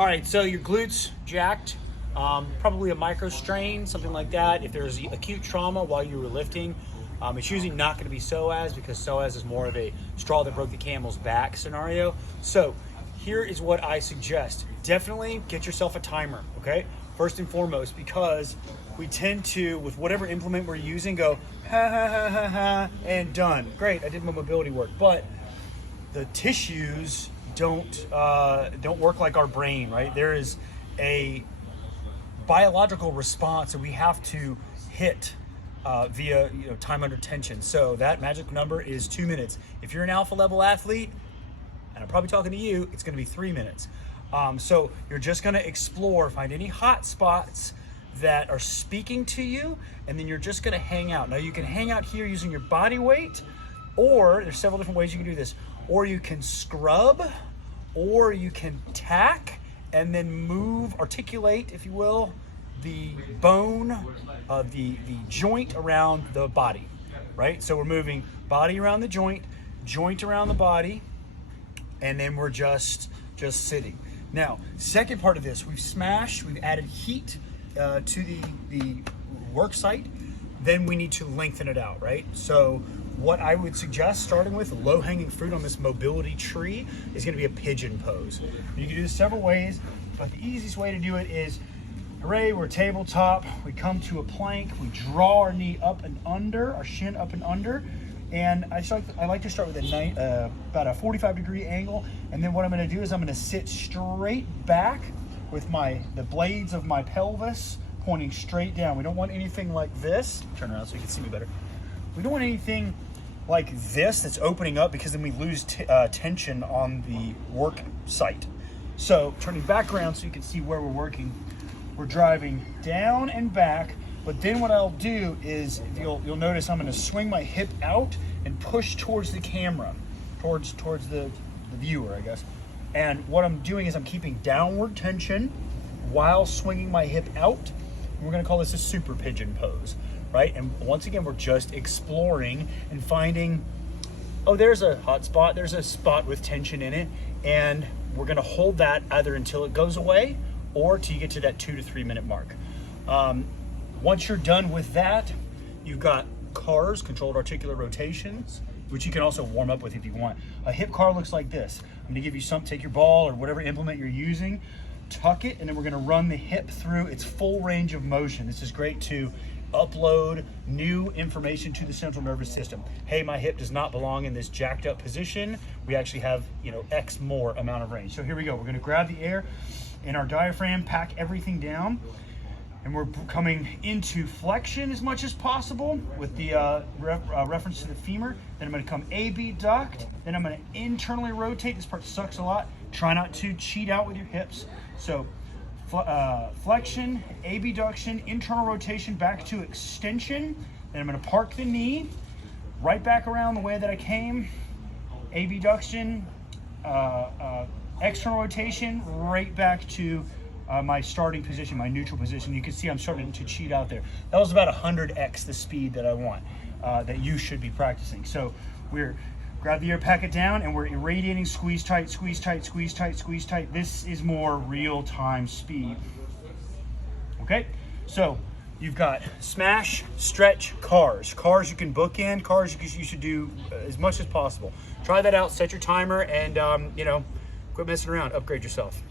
All right, so your glutes jacked, probably a micro strain, something like that. If there's acute trauma while you were lifting, it's usually not going to be psoas because psoas is more of a straw that broke the camel's back scenario. So here is what I suggest. Definitely get yourself a timer, okay? First and foremost, because we tend to, with whatever implement we're using, go ha ha ha ha ha and done. Great, I did my mobility work, but the tissues don't work like our brain, right? There is a biological response that we have to hit via time under tension. So that magic number is 2 minutes. If you're an alpha level athlete, and I'm probably talking to you, it's going to be 3 minutes. So you're just going to explore, find any hot spots that are speaking to you, and then you're just going to hang out. Now you can hang out here using your body weight, or there's several different ways you can do this. Or you can scrub, or you can tack, and then move, articulate, if you will, the bone of the joint around the body, right? So we're moving body around the joint, joint around the body, and then we're just sitting. Now, second part of this, we've added heat to the work site. Then we need to lengthen it out, right? So what I would suggest, starting with low-hanging fruit on this mobility tree, is going to be a pigeon pose. You can do this several ways, but the easiest way to do it is, hooray, we're tabletop, we come to a plank, we draw our knee up and under, our shin up and under, and I like to start with about a 45-degree angle, and then what I'm going to do is I'm going to sit straight back with the blades of my pelvis pointing straight down. We don't want anything like this. Turn around so you can see me better. We don't want anything like this that's opening up, because then we lose tension on the work site. So turning back around so you can see where we're working, we're driving down and back, but then what I'll do is, you'll notice I'm going to swing my hip out and push towards the camera, towards the viewer, I guess. And what I'm doing is I'm keeping downward tension while swinging my hip out. We're going to call this a super pigeon pose, right? And once again, we're just exploring and finding, oh, there's a hot spot, there's a spot with tension in it, and we're going to hold that either until it goes away or till you get to that 2 to 3 minute mark. Once you're done with that, you've got CARs, controlled articular rotations, which you can also warm up with if you want. A hip CAR looks like this. I'm going to give you take your ball or whatever implement you're using, tuck it, and then we're going to run the hip through its full range of motion. This is great to upload new information to the central nervous system. Hey, my hip does not belong in this jacked up position. We actually have, X more amount of range. So here we go. We're going to grab the air in our diaphragm, pack everything down, and we're coming into flexion as much as possible with the reference to the femur. Then I'm going to come abduct. Then I'm going to internally rotate. This part sucks a lot. Try not to cheat out with your hips. So flexion, abduction, internal rotation back to extension. Then I'm going to park the knee right back around the way that I came. Abduction, external rotation, right back to my starting position, my neutral position. You can see I'm starting to cheat out there. That was about 100x the speed that I want, that you should be practicing. So grab the air, pack it down, and we're irradiating, squeeze tight, squeeze tight, squeeze tight, squeeze tight. This is more real-time speed. Okay, so you've got smash, stretch, CARs. CARs you can book in, CARs you should do as much as possible. Try that out, set your timer, and quit messing around, upgrade yourself.